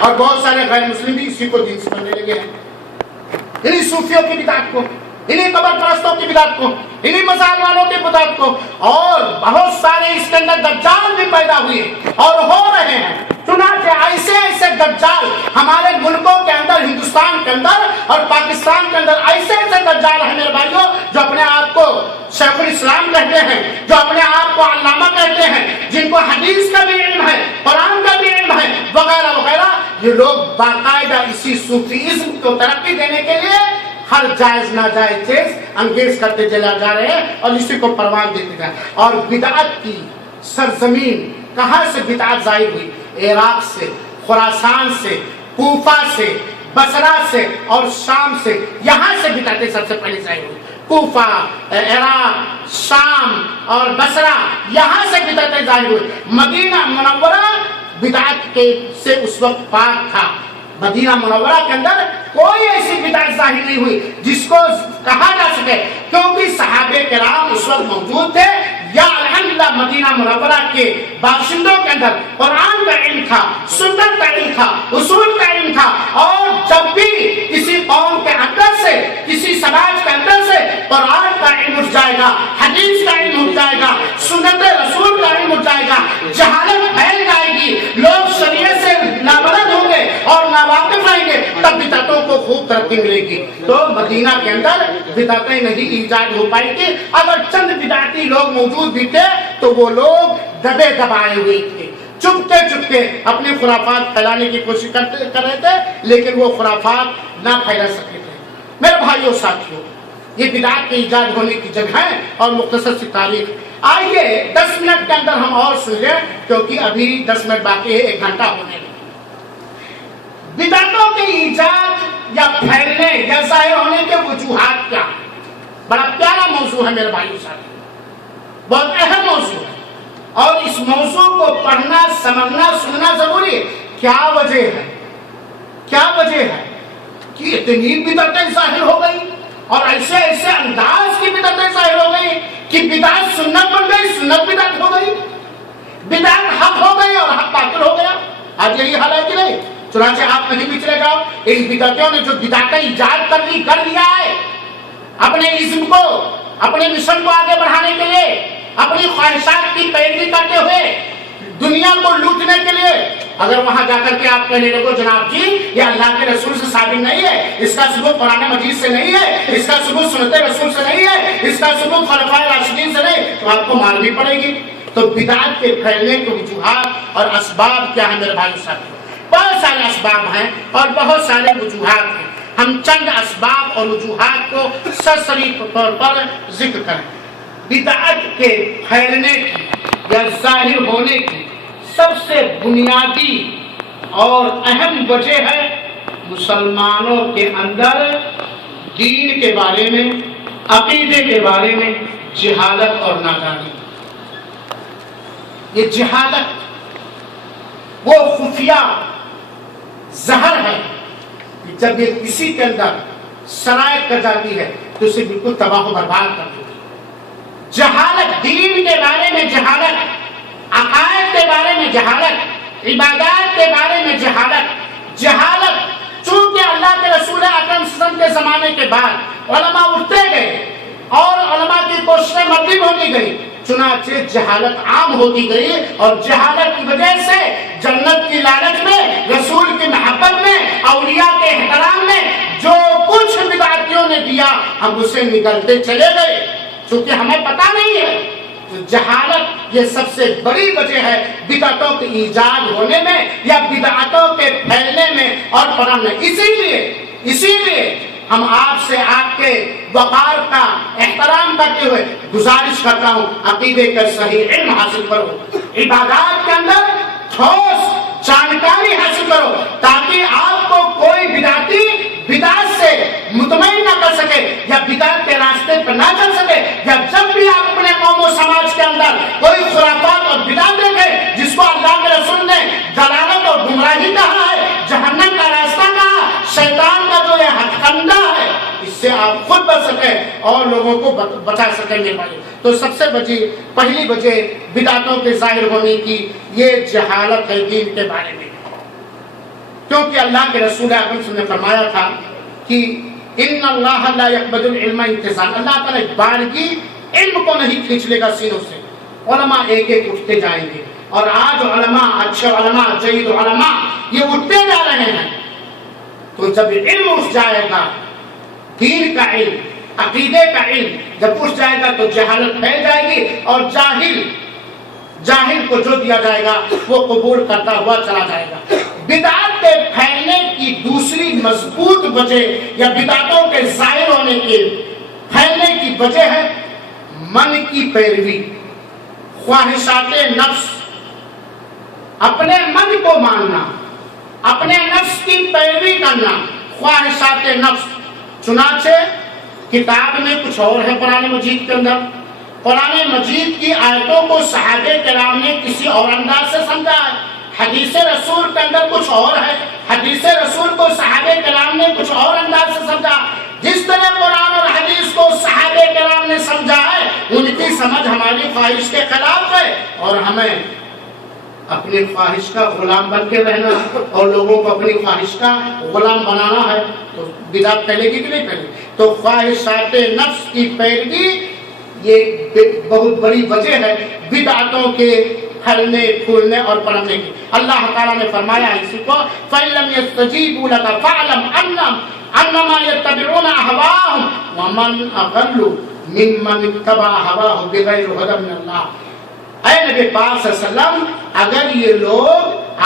اور بہت سارے غیر مسلم بھی اسی کو دین سمجھنے لگے ہیں، انہیں صوفیوں کی بدعت کو، انہیں قبر پرستوں کی بدعت کو، انہیں مزار والوں کی بدعت کو، اور بہت سارے اس کے اندر دجال بھی پیدا ہوئے اور ہو رہے ہیں۔ چنانچہ ایسے ایسے دجال ہمارے ملکوں کے اندر، ہندوستان کے اندر اور پاکستان کے اندر ایسے ایسے دجال ہیں میرے بھائیوں، جو اپنے آپ کو شیخ الاسلام کہتے ہیں، جو اپنے آپ کو علامہ کہتے ہیں، جن کو حدیث کا بھی علم ہے، قرآن کا بھی علم ہے، وغیرہ وغیرہ۔ یہ لوگ باقاعدہ اسی صوفیزم کو ترقی دینے کے لیے ہر جائز ناجائز چیز انگیز کرتے چلا جا رہے ہیں اور اسی کو پروان دیتے جا رہے ہیں۔ اور بدعت کی سرزمین کہاں سے بدعت ظاہر ہوئی؟ عراق سے، خراسان سے، کوفہ سے، بصرہ سے اور شام سے، یہاں سے بدعتیں سب سے پہلے ظاہر ہوئی۔ کوفہ، عراق، شام اور بصرہ، یہاں سے بدعتیں ظاہر ہوئی۔ مدینہ منورہ بدعت کے سے اس وقت پاک تھا۔ مدینہ منورہ کے اندر کوئی ایسی بدعت ظاہر نہیں ہوئی جس کو کہا جا سکے، کیونکہ صحابہ کرام اس وقت موجود تھے۔ یا الحمدللہ مدینہ منورہ کے باشندوں کے اندر قرآن کا علم تھا، سنت کا علم تھا، اصول کا علم تھا، اور جب بھی کسی قوم کے اندر سے، کسی سماج کے اندر سے قرآن کا علم اٹھ جائے گا، حدیث کا علم اٹھ جائے گا، سنت رسول کا علم اٹھ جائے گا، جہالت پھیل جائے گی، لوگ شریعت سے نابلد ہوں گے اور ناواقف رہیں گے، تب بدعتوں کو خوب ترقی ملے گی۔ تو مدینہ کے اندر بدعتیں نہیں ایجاد ہو پائی تھی۔ اگر چند بدعتی لوگ موجود بھی تھے تو وہ لوگ دبے دبائے ہوئے تھے، چپکے چپکے اپنے خرافات پھیلانے کی کوشش کر رہے تھے، لیکن وہ خرافات نہ پھیلا سکے تھے۔ میرے بھائیوں ساتھیوں، یہ بدعت کے ایجاد ہونے کی جگہ ہے اور مختصر سی تاریخ۔ آئیے 10 منٹ کے اندر ہم اور سن لیں، کیونکہ ابھی 10 منٹ باقی ہے، 1 گھنٹہ ہونے لگا۔ بدعتوں کے ایجاد یا پھیلنے یا ظاہر ہونے کے وجوہات کیا ہیں؟ بڑا پیارا موضوع ہے میرے بھائیوں ساتھیوں، بہت اہم موضوع ہے، اور اس موضوع کو پڑھنا، سمجھنا، سننا ضروری ہے۔ کیا وجہ ہے؟ کیا وجہ ہے کہ اتنی بدعتیں ظاہر ہو گئی اور ایسے ایسے انداز کی بدعتیں ظاہر ہو گئی کہ بدعت سنت بن گئی، سنت بدعت ہو گئی، بدعت حق ہو گئی اور حق باطل ہو گیا؟ آج یہی حال ہے کہ نہیں؟ چنانچہ آپ کہیں بھی چلے جاؤ، ان بدعتوں نے جو بدعتیں ایجاد کر لیا ہے، اپنے اسم کو، اپنے مشن کو آگے بڑھانے کے لیے، اپنی خواہشات کی پیروی کرتے ہوئے، دنیا کو لوٹنے کے لیے، اگر وہاں جا کر کے آپ کہنے لگو جناب جی یہ اللہ کے رسول سے ثابت نہیں ہے، اس کا ثبوت قرآن مجید سے نہیں ہے، اس کا ثبوت سنت رسول سے نہیں ہے، اس کا ثبوت خلفائے راشدین سے نہیں، تو آپ کو ماننی پڑے گی۔ تو بدعت کے پھیلنے کے وجوہات اور اسباب کیا ہیں میرے بھائی ساتھیوں؟ بہت سارے اسباب ہیں اور بہت سارے وجوہات ہیں۔ ہم چند اسباب اور وجوہات کو سرسری طور پر ذکر کریں۔ بدعت کے پھیلنے کی یا ظاہر ہونے کی سب سے بنیادی اور اہم وجہ ہے مسلمانوں کے اندر دین کے بارے میں، عقیدے کے بارے میں جہالت اور نادانی۔ یہ جہالت وہ خفیہ زہر ہے کہ جب یہ کسی کے اندر سرایت کر جاتی ہے تو اسے بالکل تباہ و برباد کر دیتی ہے۔ جہالت، دین کے بارے میں جہالت، عقائد کے بارے میں جہالت، عبادات کے بارے میں جہالت چونکہ اللہ کے رسول اکرم صلی اللہ علیہ وسلم کے زمانے کے بعد علماء اٹھتے گئے اور علماء کی کوششیں مغلوب ہوتی گئی، چنانچہ جہالت عام ہوتی گئی، اور جہالت کی وجہ سے جنت کی لالچ میں، رسول کی محبت میں، اولیاء کے احترام میں جو کچھ بدعتیوں نے دیا ہم اسے نگلتے چلے گئے، چونکہ ہمیں پتہ نہیں ہے۔ تو جہالت یہ سب سے بڑی وجہ ہے بدعتوں کے ایجاد ہونے میں یا بدعتوں کے پھیلنے میں اور پھیلنے۔ اسی لیے ہم آپ سے آپ کے وقار کا احترام کرتے ہوئے گزارش کرتا ہوں، عقیدے کا صحیح علم حاصل کرو، عبادات کے اندر ٹھوس جانکاری حاصل کرو، تاکہ آپ کو کوئی بدعتی بدعت سے مطمئن نہ کر سکے یا بدعت کے راستے پر نہ چل سکے، یا جب بھی آپ اپنے قوم و سماج کے اندر کوئی خرافات اور بدعت دیکھیں جس کو اللہ کے رسول نے ضلالت اور گمراہی کہا ہے، جہنم کا راستہ کہا، شیطان کا جو یہ ہتھ کنڈا ہے، اس سے آپ خود بچ سکیں اور لوگوں کو بچا سکیں گے بھائی۔ تو سب سے پہلی وجہ بدعتوں کے ظاہر ہونے کی یہ جہالت ہے دین کے بارے میں۔ کیونکہ اللہ کے رسول اکرم صلی اللہ علیہ وسلم نے فرمایا تھا کہ ان اللہ لا یقبض العلم انتزاعا، اللہ تعالیٰ بارگی علم کو نہیں کھینچ لے گا سینوں سے، علماء ایک ایک اٹھتے جائیں گے، اور آج علماء، اچھے علماء، جید علماء یہ اٹھتے جا رہے ہیں، تو جب علم اٹھ جائے گا، دین کا علم، عقیدے کا علم جب اٹھ جائے گا تو جہالت پھیل جائے گی، اور جاہل کو جو دیا جائے گا وہ قبول کرتا ہوا چلا جائے گا۔ بدعت کے پھیلنے کی دوسری مضبوط وجہ یا بدعتوں کے ظاہر ہونے کے پھیلنے کی وجہ ہے من کی پیروی، خواہشات نفس، اپنے من کو ماننا، اپنے نفس کی پیروی کرنا، خواہشات نفس۔ چنانچہ کتاب میں کچھ اور ہے قرآن مجید کے اندر، قرآن مجید کی آیتوں کو صحابہ کرام نے کسی اور انداز سے سمجھا ہے، حدیث رسول کے اندر کچھ اور ہے، حدیث رسول کو صحابہ کرام نے کچھ اور انداز سے سمجھا۔ جس طرح قرآن اور حدیث کو صحابہ کرام نے سمجھا ہے ان کی سمجھ ہماری خواہش کے خلاف ہے، اور ہمیں اپنی خواہش کا غلام بن کے رہنا اور لوگوں کو اپنی خواہش کا غلام بنانا ہے، تو بدعت پھیلے گی کہ نہیں پھیلے گی؟ تو خواہشات نفس کی پیروی یہ بہت بڑی وجہ ہے بدعتوں کے پھیلنے، پھولنے اور پنپنے کی۔ اللہ تعالیٰ نے فرمایا اسی کو فَإِن لَّمْ يَسْتَجِيبُوا لَكَ فَاعْلَمْ أَنَّمَا يَتَّبِعُونَ أَهْوَاءَهُمْ وَمَنْ أَضَلُّ مِمَّنِ اتَّبَعَ هَوَاهُ بِغَيْرِ هُدًى مِّنَ اللَّهِ۔ اے نبی پاک صلی اللہ علیہ وسلم، اگر یہ لوگ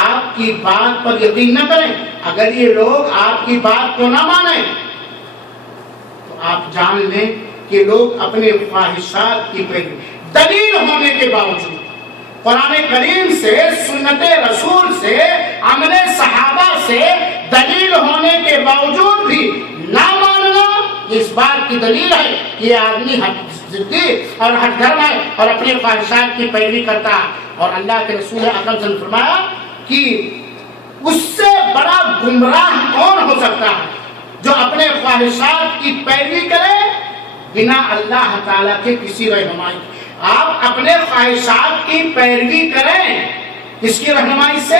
آپ کی بات پر یقین نہ کریں، اگر یہ لوگ آپ کی بات کو نہ مانیں، تو آپ جان لیں کہ لوگ اپنے خواہشات کی پیروی، دلیل ہونے کے باوجود، قرآن کریم سے، سنت رسول سے، عمل صحابہ سے دلیل ہونے کے باوجود بھی نہ ماننا، اس بات کی دلیل ہے کہ یہ آدمی ضدی اور ہٹ دھرم ہے اور اپنی خواہشات کی پیروی کرتا ہے۔ اور اللہ کے رسول اکرم صلی اللہ علیہ وسلم نے فرمایا کہ اس سے بڑا گمراہ کون ہو سکتا ہے جو اپنے خواہشات کی پیروی کرے بنا اللہ تعالیٰ کے کسی رہنمائی۔ آپ اپنے خواہشات کی پیروی کریں، کس کی رہنمائی سے؟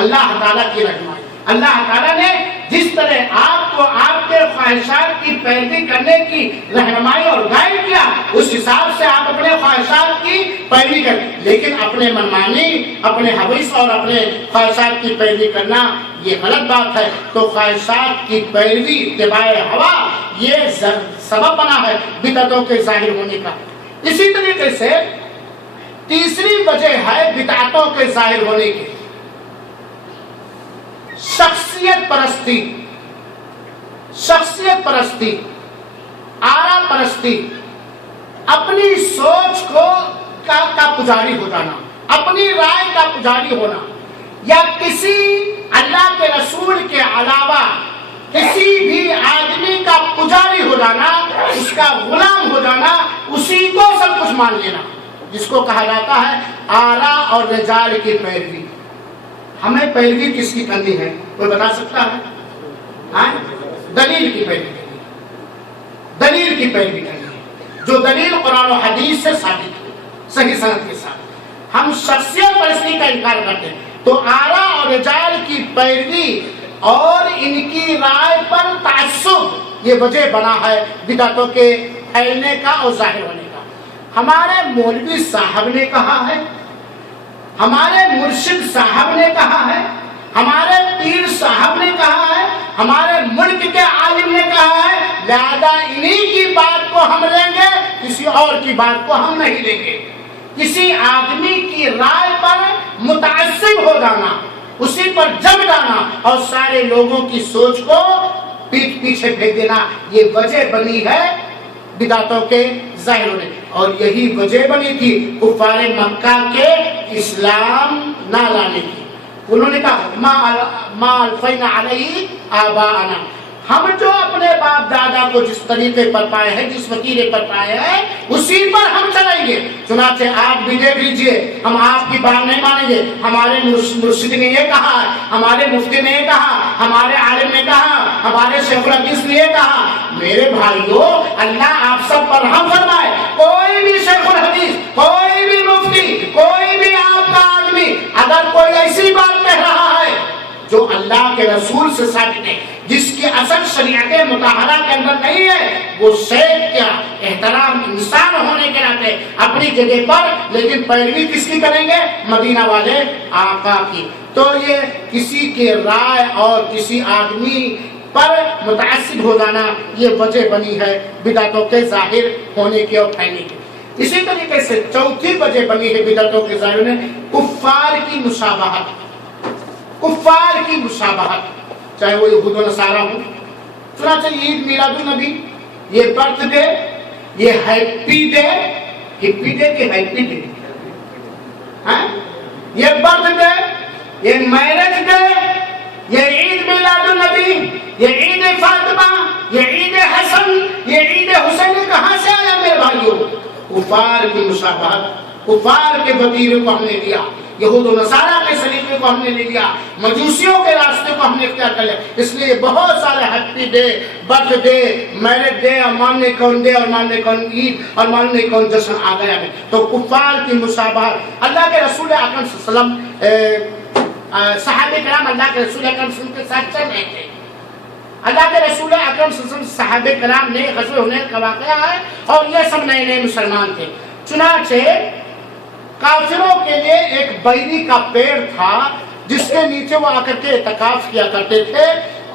اللہ تعالیٰ کی رہنمائی۔ اللہ تعالیٰ نے جس طرح آپ کو آپ کے خواہشات کی پیروی کرنے کی رہنمائی اور گائیڈ کیا، اس حساب سے آپ اپنے خواہشات کی پیروی کریں، لیکن اپنے منمانی، اپنے حویث اور اپنے خواہشات کی پیروی کرنا یہ غلط بات ہے۔ تو خواہشات کی پیروی، اتباع ہوا، یہ سبب بنا ہے بدعتوں کے ظاہر ہونے کا۔ اسی طریقے سے تیسری وجہ ہے بدعتوں کے ظاہر ہونے کی، شخصیت پرستی، شخصیت پرستی، آرا پرستی، اپنی سوچ کا پجاری ہو جانا، اپنی رائے کا پجاری ہونا، یا کسی اللہ کے رسول کے علاوہ کسی بھی آدمی کا پجاری ہو جانا، اس کا غلام ہو جانا، اسی کو سب کچھ مان لینا، جس کو کہا جاتا ہے آرا اور رجال کی پیروی۔ ہمیں پیروی کس کی کرنی ہے؟ کوئی بتا سکتا ہے؟ دلیل کی پیروی کرنی ہے، دلیل کی پیروی کرنی ہے، جو دلیل قرآن و حدیث سے ثابت ہو، صحیح سند کے ساتھ۔ ہم شخصیت پرستی کا انکار کرتے ہیں، تو آرا اور رجال کی پیروی اور ان کی رائے پر تعصب یہ وجہ بنا ہے بدعتوں کے پھیلنے کا اور ظاہر ہونے کا۔ ہمارے مولوی صاحب نے کہا ہے، ہمارے مرشد صاحب نے کہا ہے، ہمارے پیر صاحب نے کہا ہے، ہمارے ملک کے عالم نے کہا ہے، لہذا انہی کی بات کو ہم لیں گے، کسی اور کی بات کو ہم نہیں لیں گے۔ کسی آدمی کی رائے پر متعصب ہو جانا، اسی پر جم جانا اور سارے لوگوں کی سوچ کو پیٹ پیچھے پھینک دینا، یہ وجہ بنی ہے بدعتوں کے ظاہر ہونے، اور یہی وجہ بنی تھی کفار مکہ کے اسلام نہ لانے کی۔ انہوں نے کہا ما الفینا علیہ آباءنا، ہم جو اپنے باپ دادا کو جس طریقے پر پائے ہیں، جس وتیرے پر پائے ہیں، اسی پر ہم چلیں گے۔ چنانچہ آپ بھی دیکھ لیجئے، ہم آپ کی بات نہیں مانیں گے۔ ہمارے مرشد نے یہ کہا، ہمارے مفتی نے یہ کہا، ہمارے عالم نے کہا، ہمارے شیخ الحدیث نے یہ کہا۔ میرے بھائیو، اللہ آپ سب پر رحم فرمائے، کوئی بھی شیخ الحدیث، کوئی بھی مفتی، کوئی بھی آپ کا آدمی اگر کوئی ایسی بات کہہ رہا ہے جو اللہ کے رسول سے ثابت ہے. جس کی اصل شریعت مطہرہ کے اندر نہیں ہے وہ شیخ کیا احترام انسان ہونے کے ناطے اپنی جگہ پر، لیکن پیروی کس کی کریں گے؟ مدینہ والے آقا کی. تو یہ کسی کے رائے اور کسی آدمی پر متعصب ہو جانا یہ وجہ بنی ہے بدعتوں کے ظاہر ہونے کی اور پھیلنے کی. اسی طریقے سے چوتھی وجہ بنی ہے بدعتوں کے ظاہر ہونے، کفار کی مشابہت. کفار کی مشابہت، چاہے وہ یہود و نصارہ ہوں. چنانچہ عید میلاد النبی، یہ برتھ ڈے، یہ ہیپی ڈے، ہیپی ڈے کہ ہیپی ڈے، یہ برتھ ڈے، یہ میرج ڈے، یہ عید میلاد النبی، یہ عید فاطمہ، یہ عید حسن، یہ عید حسین کہاں سے آیا میرے بھائیوں؟ کفار کی مشابہت، کفار کے وتیرے کو ہم نے لیا، یہود و نصارہ کے سلیقے کو ہم نے لے لیا، مجوسیوں کے راستے کو ہم نے اختیار کر لیا. اس لیے بہت سارے happy day, birth day, marriage day اور ماننے کون ڈے اور ماننے کون عید اور ماننے کون جشن آ گیا ہے. تو کفار کی مشابہت. اللہ کے رسول اکرم صلی اللہ علیہ وسلم صحابہ کرام اللہ کے رسول اکرم صلی اللہ علیہ وسلم کے ساتھ چل رہے تھے. اللہ کے رسول اکرم صلی اللہ علیہ وسلم صحابہ کرام نے غزوہ حنین کا واقعہ ہے اور یہ سب نئے نئے مسلمان تھے. چنانچہ کافروں کے لیے ایک بیری کا پیڑ تھا جس کے نیچے وہ آ کر کے اعتکاف کیا کرتے تھے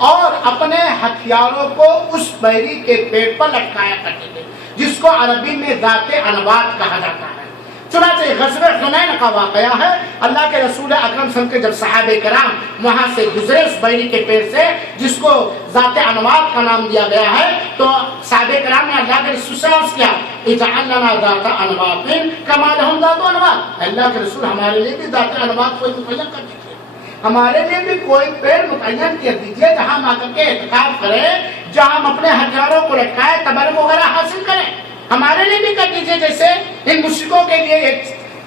اور اپنے ہتھیاروں کو اس بیری کے پیڑ پر لٹکایا کرتے تھے، جس کو عربی میں ذات انوات کہا جاتا ہے. چنانچہ غزوہ حنین کا واقعہ ہے. اللہ کے رسول اکرم صلی اللہ علیہ وسلم کے جب صحابہ کرام وہاں سے گزرے اس بیری کے پیڑ سے جس کو ذات انوات کا نام دیا گیا ہے، تو صحابہ کرام نے اللہ کے رسول سے عرض کیا اجعل لنا ذات انوات کما لهم ذات انوات. اللہ کے رسول ہمارے لیے بھی ذات انوات کوئی متعین کر دیجیے، ہمارے لیے بھی کوئی پیڑ متعین کر دیجیے جہاں ہم آ کر کے اعتکاف کریں، جہاں ہم اپنے ہتھیاروں کو لٹکائے تبرک وغیرہ حاصل کریں. ہمارے لیے بھی کر دیجیے جیسے ان مشرکوں کے لیے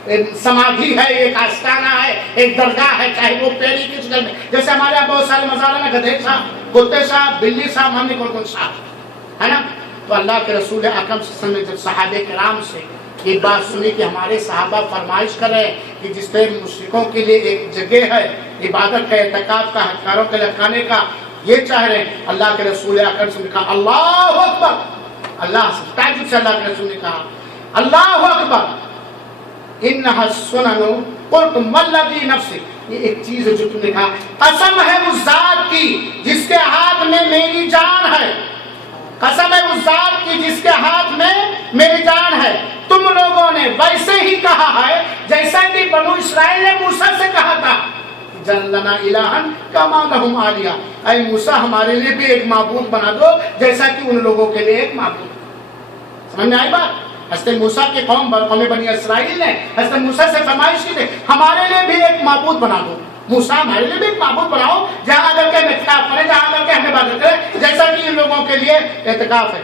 ایک سمادھی ہے، ایک آستانہ ہے، ایک درگاہ ہے، چاہے وہ پیڑی کی شکل میں. جیسے ہمارے یہاں بہت سارے مزار میں گدھے صاحب، کتے صاحب، بلی صاحب، ہم نے کون صاحب ہے نا. تو اللہ کے رسول اکرم صلی اللہ علیہ وسلم نے جب صحابہ کرام سے یہ بات سنی کہ ہمارے صحابہ فرمائش کر رہے ہیں کہ جس طرح مشرکوں کے لیے ایک جگہ ہے عبادت کا، اعتکاف کا، ہتھیاروں کے لٹکانے کا، یہ چاہ رہے ہیں. اللہ کے رسول اکرم سے کہا اللہ اکبر. اللہ سے تعجب سے اللہ کے رسول نے کہا اللہ اکبر انہا السنن قلت والذی نفسی. یہ ایک چیز ہے جو تم نے کہا، قسم ہے اس ذات کی جس کے ہاتھ میں میری جان ہے، قسم ہے اس ذات کی جس کے ہاتھ میں میری جان ہے. تم لوگوں نے ویسے ہی کہا ہے جیسا کہ بنو اسرائیل نے موسیٰ سے کہا تھا جعل لنا الہن کما لہم آلیہ. اے موسیٰ ہمارے لیے بھی ایک معبود بنا دو جیسا کہ ان لوگوں کے لیے ایک معبود. سمجھ میں آئی بات؟ حضرت موسیٰ کی قوم بنی اسرائیل نے حضرت موسیٰ سے فرمائش کی تھی ہمارے لیے بھی ایک معبود بنا دو. موسیٰ ہمارے لیے بھی ایک معبود بناؤ جہاں کر کے ہم اعتکاف کریں، جہاں کر کے ہم عبادت کریں جیسا کہ ان لوگوں کے لیے اعتکاف ہے.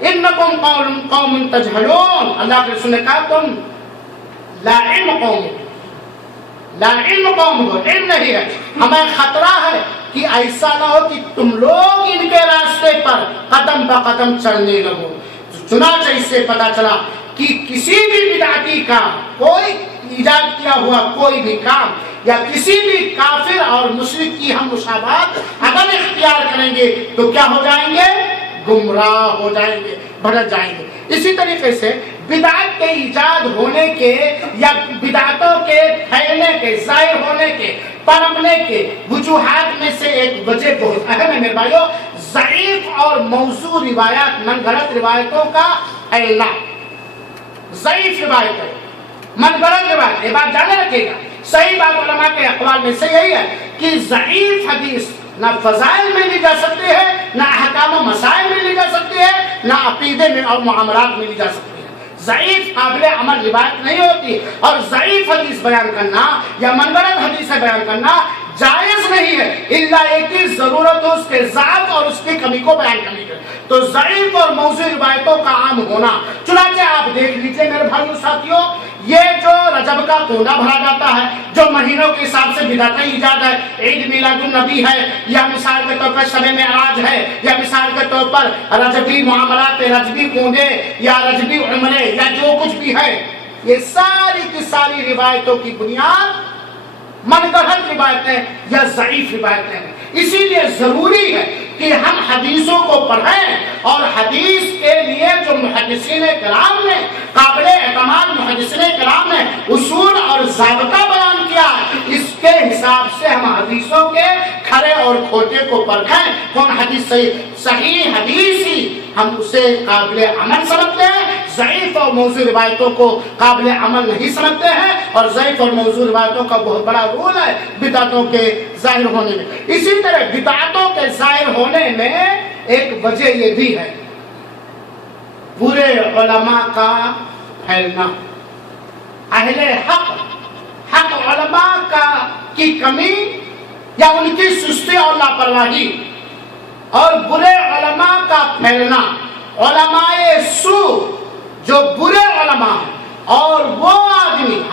انکم قوم تجہلون. اللہ کے رسول نے کہا تم لا علم قوم، لا علم قوم ہو، علم نہیں ہے. ہمیں خطرہ ہے کہ ایسا نہ ہو کہ تم لوگ ان کے راستے پر قدم بہ قدم چلنے لگو. چنانچہ اس سے پتا چلا کہ کسی بھی بدعتی کام، کوئی ایجاد کیا ہوا کوئی بھی کام یا کسی بھی کافر اور مشرک کی ہم مشابہت اگر اختیار کریں گے تو کیا ہو جائیں گے؟ گمراہ ہو جائیں گے، بھٹک جائیں گے. اسی طریقے سے بدعت کے ایجاد ہونے کے یا بدعتوں کے پھیلنے کے، ظاہر ہونے کے، پنپنے کے وجوہات میں سے ایک وجہ بہت اہم ہے میرے بھائیو، ضعیف اور موضوع روایات، من گھڑت روایتوں کا پھیلنا. ضعیف روایتیں، من گھڑت روایت، یہ بات جانے رکھے گا. صحیح بات علماء کے اقوال میں سے یہی ہے کہ ضعیف حدیث نہ فضائل میں لی جا سکتی ہے، نہ احکام و مسائل میں لی جا سکتی ہے، نہ عقیدے میں اور معاملات میں لی جا سکتی ہے. ضعیف قابل عمل روایت نہیں ہوتی اور ضعیف حدیث بیان کرنا یا منگرد حدیث بیان کرنا جائز نہیں ہے الا ایک ہی ضرورت ہو اس کے ذات اور اس کی کمی کو بیان کرنے کی. تو ضعیف اور موضوع روایتوں کا عام ہونا. چنانچہ آپ دیکھ لیجئے میرے بھائیو ساتھیوں، یہ جو رجب کا کونڈا بھرا جاتا ہے، جو مہینوں کے حساب سے بدعتیں ایجاد ہے، عید میلاد النبی ہے یا مثال کے طور پر شب معراج ہے یا مثال کے طور پر رجبی معاملات، رجبی کونڈے یا رجبی عمرے یا جو کچھ بھی ہے، یہ ساری کی ساری روایتوں کی بنیاد من گڑھت روایتیں یا ضعیف روایتیں ہیں. اسی لیے ضروری ہے کہ ہم حدیثوں کو پڑھیں اور حدیث کے لیے جو محدثین کرام نے قابل اعتماد محدثین کرام نے اصول اور ضابطہ بیان کیا اس کے حساب سے ہم حدیثوں کے کھرے اور کھوٹے کو پرکھیں. کون حدیث صحیح حدیث ہی ہم اسے قابل عمل سمجھتے ہیں, ضعیف اور موضوع روایتوں کو قابل عمل نہیں سمجھتے ہیں. اور ضعیف اور موضوع روایتوں کا بہت بڑا رول ہے بدعتوں کے ظاہر ہونے میں. اسی طرح بدعتوں کے ظاہر ہونے میں ایک وجہ یہ بھی ہے برے علماء کا پھیلنا. اہل حق علماء کی کمی یا ان کی سستی اور لاپرواہی اور برے علماء کا پھیلنا. علماء سو جو برے علماء ہیں اور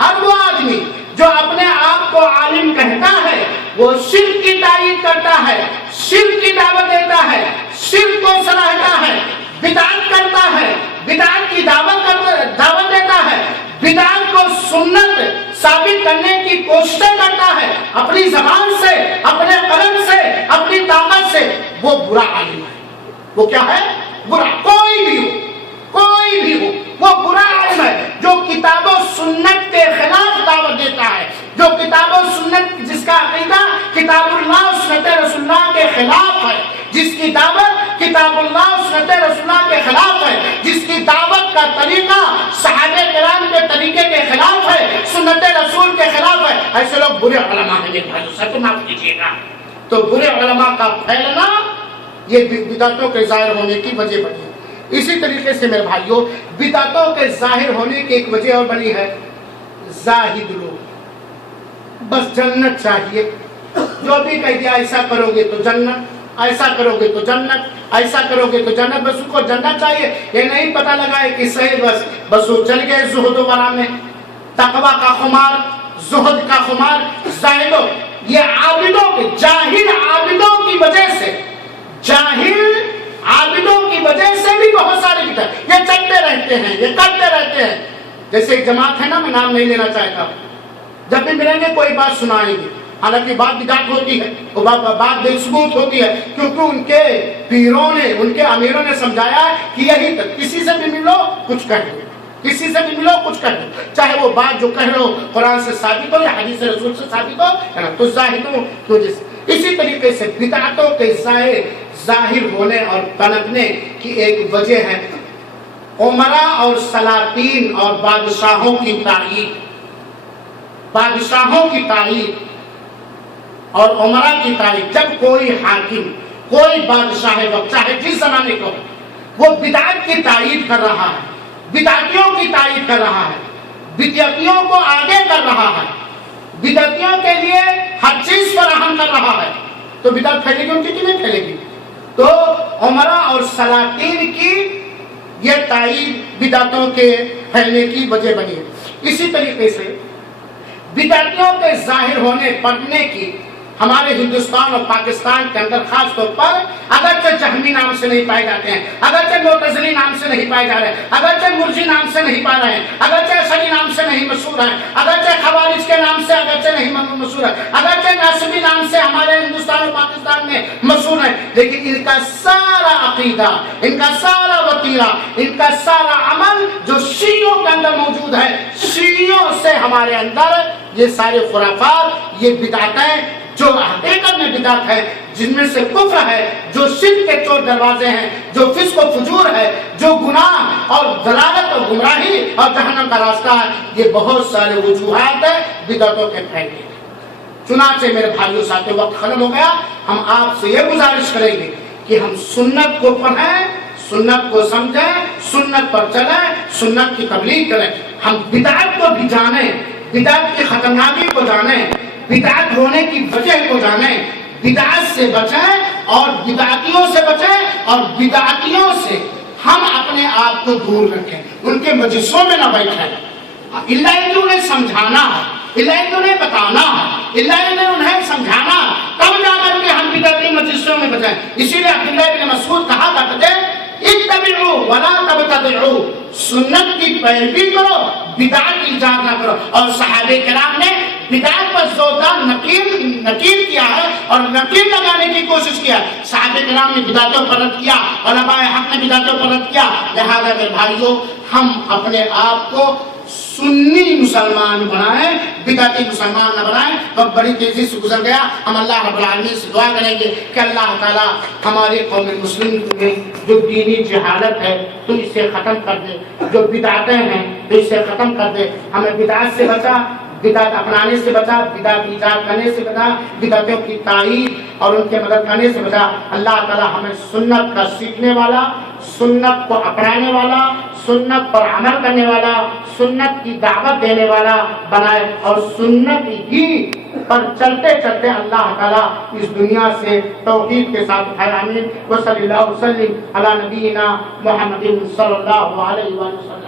ہر وہ آدمی جو اپنے آپ کو عالم کہتا ہے وہ شرک کی تائید کرتا ہے, شرک کی دعوت دیتا ہے, شرک کو سراہتا ہے, بدعت کرتا ہے, بدعت کی دعوت دیتا ہے, بدعت کو سنت ثابت کرنے کی کوشش کرتا ہے اپنی زبان سے, اپنے قلم سے, اپنی طاقت سے. وہ برا عالم ہے. وہ کیا ہے؟ برا. کوئی بھی ہو وہ برا عالم ہے جو کتاب و سنت کے خلاف دعوت دیتا ہے, جو کتاب و سنت جس کا عقیدہ کتاب اللہ سنت رسول اللہ کے خلاف ہے, جس کی دعوت کتاب اللہ سنت رسول اللہ کے خلاف ہے, جس کی دعوت کا طریقہ صحابہ کرام کے طریقے کے خلاف ہے, سنت رسول کے خلاف ہے. ایسے لوگ برے علماء ہیں میرے بھائیو, سب معاف کیجیے گا. تو برے علماء کا پھیلنا یہ بدعتوں کے ظاہر ہونے کی وجہ بنی. اسی طریقے سے میرے بھائیوں بدعتوں کے ظاہر ہونے کی ایک وجہ اور بنی ہے زاہد لوگ. بس جنت چاہیے, جو بھی کہہ دیا ایسا کرو گے تو جنت, ایسا کرو گے تو جنت, ایسا کرو گے تو جنت. بس اس کو جنت چاہیے. یہ نہیں پتہ لگا ہے کہ صحیح بس وہ چل گئے زہد و ورع میں, تقوی کا خمار, زہد کا خمار. زاہدوں یہ عابدوں کے جاہل عابدوں کی وجہ سے, جاہل عابدوں کی وجہ سے بھی بہت سارے بدعت یہ چلتے رہتے ہیں, یہ کرتے رہتے ہیں. جیسے ایک جماعت ہے نا, میں نام نہیں لینا چاہتا, جب بھی ملیں گے کوئی بات سنائیں گے, حالانکہ بات بدعت ہوتی ہے, وہ بات بے ثبوت ہوتی ہے, کیونکہ ان کے پیروں نے, ان کے امیروں نے سمجھایا کہ یہی تک کسی سے بھی ملو کچھ کہہ دو, کسی سے بھی ملو کچھ کہہ دو, چاہے وہ بات جو کہہ رہے ہو قرآن سے ثابت ہو یا حدیث رسول سے ثابت ہو, ہے نا, تو زاہدوں کی وجہ سے. اسی طریقے سے بدعتوں کے ظاہر ہونے اور پنپنے کی ایک وجہ ہے عمراء اور سلاطین اور بادشاہوں کی تائید. بادشاہوں کی تائید اور عمراء کی تائید. جب کوئی حاکم, کوئی بادشاہ وقت چاہے جس زمانے کو, وہ بدعت کی تائید کر رہا ہے, بدعتیوں کی تائید کر رہا ہے, بدعتیوں کو آگے کر رہا ہے, بدعتیوں کے لیے ہر چیز فراہم کر رہا ہے, تو بدعت پھیلے گی ان کی کہ نہیں پھیلے گی؟ تو عمراء اور سلاطین کی یہ تائید بدعتوں کے پھیلنے کی وجہ بنی ہے. اسی طریقے سے بدعتیوں کے ظاہر ہونے پڑنے کی ہمارے ہندوستان اور پاکستان کے اندر خاص طور پر اگرچہ جہمی نام سے نہیں پائے جاتے ہیں, اگرچہ معتزلی نام سے نہیں پائے جا رہے ہیں, اگرچہ مرجی نام سے نہیں پا رہے ہیں, اگرچہ اشعری نام سے نہیں مشہور ہیں, اگرچہ خوارج کے نام سے اگرچہ نہیں مشہور ہے, اگرچہ ناصبی نام سے ہمارے ہندوستان اور پاکستان میں مشہور ہیں, لیکن ان کا سارا عقیدہ, ان کا سارا وتیرہ, ان کا سارا عمل جو شیعوں کے اندر موجود ہے, شیعوں سے ہمارے اندر یہ سارے خرافات, یہ بدعتیں جو حقیقت میں بدعت ہے, جن میں سے کفر ہے, جو شرک کے چور دروازے ہیں, جو فسق و فجور ہے, جو گناہ اور ضلالت اور گمراہی اور جہنم کا راستہ ہے, یہ بہت سارے وجوہات ہیں بدعتوں کے پھیلنے. چنانچہ میرے بھائیوں ساتھیوں وقت ختم ہو گیا, ہم آپ سے یہ گزارش کریں گے کہ ہم سنت کو پڑھیں, سنت کو سمجھیں, سنت پر چلیں, سنت کی تبلیغ کریں. ہم بدعت کو بھی جانیں, بدعت کی خطرناکی کو جانیں, بدعت ہونے کی وجہ کو جانیں, بدعت سے بچیں اور بدعتیوں سے بچیں, اور بدعتیوں سے ہم اپنے آپ کو دور رکھیں, ان کے مجلسوں میں نہ بیٹھیں. اللہ انہیں سمجھانا ہے, اللہ انہیں بتانا ہے, اللہ انہیں سمجھانا, تب جا کر کے ہم بدعتی مجلسوں میں بچیں. اسی لیے عبداللہ بن مسعود کہا کرتے تھے اتبعوا ولا تبتدعوا, سنت کی پیروی کرو, بدعت کی ایجاد نہ کرو. اور صحابہ کرام نے بدعت پر زوردار نکیر کیا ہے اور نکیر لگانے کی کوشش کیا. صحابہ کرام نے بدعتوں پر رد کیا, علماء حق نے بدعتوں پر رد کیا. لہذا میرے بھائیوں, ہم اپنے آپ کو سنی مسلمان بنائیں, بدعتی مسلمان نہ بنائیں. وقت بڑی تیزی سے گزر گیا. ہم اللہ رب العالمین سے دعا کریں گے کہ اللہ تعالیٰ ہمارے قوم مسلم میں جو دینی جہالت ہے تو اسے ختم کر دے, جو بدعتیں ہیں تو اسے ختم کر دے. ہمیں بدعت سے بچا, بدعت اپنانے سے بچا, بدعت ایجاد کرنے سے بچا, بدعتوں کی تائید اور ان کے مدد کرنے سے بچا. اللہ تعالیٰ ہمیں سنت کا سیکھنے والا, سنت کو اپنانے والا, سنت پر عمل کرنے والا, سنت کی دعوت دینے والا بنائے اور سنت ہی پر چلتے چلتے اللہ تعالیٰ اس دنیا سے توحید کے ساتھ اٹھائے. آمین. وصلی اللہ وسلم علی نبینا محمد صلی اللہ علیہ وسلم.